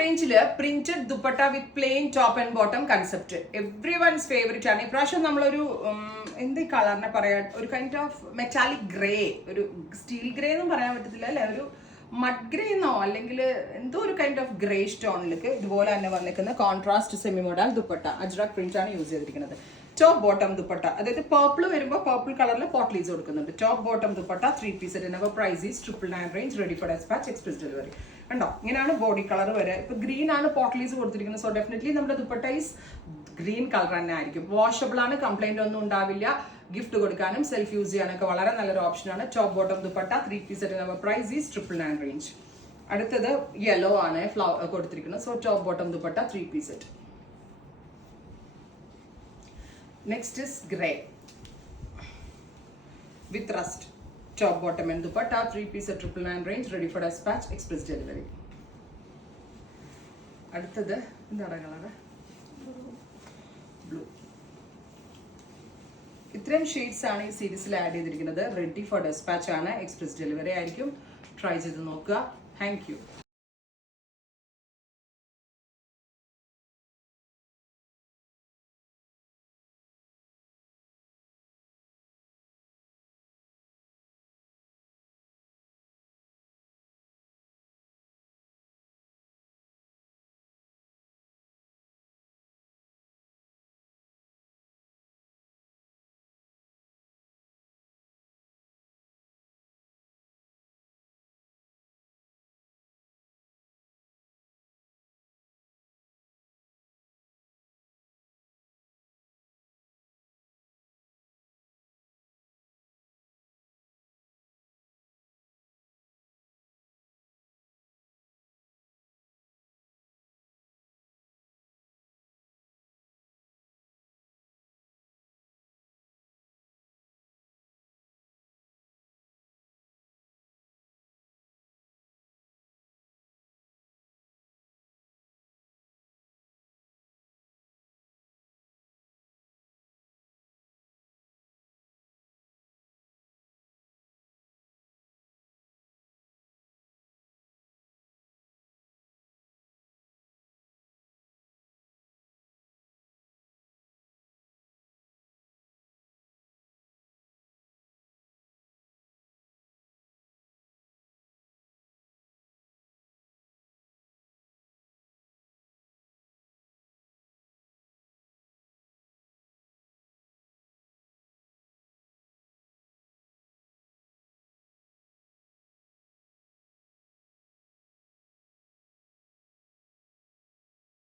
റേഞ്ചില് printed dupatta with plain top and bottom concept every one's favourite ആണ്. ഇപ്രാവശ്യം നമ്മളൊരു എന്ത് കളറിനെ പറയാ, ഒരു കൈൻഡ് ഓഫ് മെറ്റാലിക് ഗ്രേ, ഒരു സ്റ്റീൽ ഗ്രേ എന്നും പറയാൻ പറ്റത്തില്ല അല്ലെ, ഒരു മഡ് ഗ്രേ എന്നോ അല്ലെങ്കിൽ എന്തോ ഒരു കൈൻഡ് ഓഫ് ഗ്രേ സ്റ്റോണിലേക്ക് ഇതുപോലെ തന്നെ വന്നിരിക്കുന്ന contrast semi model dupatta ajrak print ആണ് യൂസ് ചെയ്തിരിക്കുന്നത്. ടോപ്പ് ബോട്ടം ദുപ്പട്ട, അതായത് പർപ്പിൾ വരുമ്പോൾ പർപ്പിൾ കളറിൽ പോട്ട്ലീസ് കൊടുക്കുന്നുണ്ട്. Top bottom dupatta 3 piece set. Our price is 999 range, ready for despatch, express delivery. കണ്ടോ, ഇങ്ങനെയാണ് ബോഡി കളർ വരെ. ഇപ്പൊ ഗ്രീൻ ആണ് പോട്ട്ലീസ് കൊടുത്തിരിക്കുന്നത്. സോ ഡെഫിനറ്റ്ലി നമ്മുടെ ദുപ്പട്ട ഈസ് ഗ്രീൻ കളർ തന്നെ ആയിരിക്കും. വാഷബിൾ ആണ്, കംപ്ലൈന്റ് ഒന്നും ഉണ്ടാവില്ല. ഗിഫ്റ്റ് കൊടുക്കാനും സെൽഫ് യൂസ് ചെയ്യാനൊക്കെ വളരെ നല്ലൊരു ഓപ്ഷനാണ്. Top bottom dupatta 3 piece set. Our price is 999 range. അടുത്തത് യെല്ലോ ആണ് ഫ്ലവർ കൊടുത്തിരിക്കുന്നത്. So top bottom dupatta 3 piece set. Next is grey with rust. Top bottom and dupatta 3 piece at 999 range, ready for dispatch, express delivery. അടുത്തത് എന്താണ് colour? Blue. ഇത്രയും shades ആണ് ഈ സീരീസിൽ add ചെയ്തിരിക്കുന്നത്. റെഡി ഫോർ ഡെസ്പാച്ച് ആണ്, എക്സ്പ്രസ് ഡെലിവറി ആയിരിക്കും. Try ചെയ്ത് നോക്കുക. Thank you.